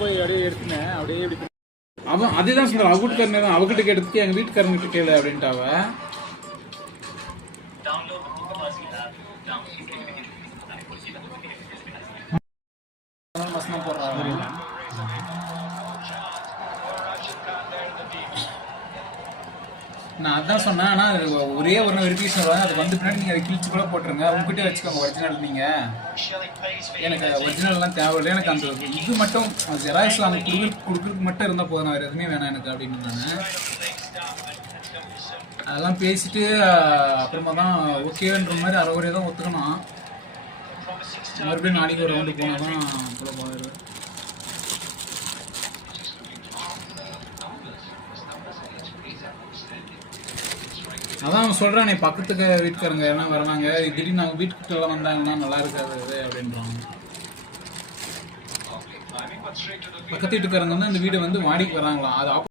போய் அப்படியே எடுத்துனேன் அப்படியே இப்படி அவன் அதேதான் சொன்னார். அவ வீட்டுக்காரனே தான் அவகிட்ட கேட்டதுக்கு எங்க வீட்டுக்காரங்கிட்ட கேளு அப்படின்ட்டாவ. நான் அதான் சொன்னேன். ஆனா ஒரே ஒரு வெரிஃபிகேஷன் வரும், அது வந்து பின்னாடி நீங்க அதை கிழிச்சு கூட போட்டுருங்க, உங்ககிட்ட வச்சுக்கோங்க ஒரிஜினல். நீங்க எனக்கு ஒரிஜினல்லாம் தேவையில்லை, எனக்கு அந்த இது மட்டும் ஜெராக்ஸ் அந்த கொடுக்குறதுக்கு மட்டும் இருந்தால் போதும், வேறு எதுவுமே வேணாம் எனக்கு அப்படின்னு நான் அதெல்லாம் பேசிட்டு அப்புறமா தான் ஓகேன்ற மாதிரி அரைவரையே தான் ஒத்துக்கணும். மறுபடியும் நாளைக்கு ஒரு ரவுண்டு போனால் தான் கூட போயிடுவேன். அதான் அவன் சொல்கிறான், நீ பக்கத்துக்கு வீட்டுக்காரங்க ஏன்னா வராங்க, திடீர்னு அவங்க வீட்டுக்குள்ளே வந்தாங்கன்னா நல்லா இருக்காது அப்படின்றாங்க. பக்கத்து வீட்டுக்காரங்க வந்து அந்த வீடு வந்து வாடிக்கு வராங்களாம், அது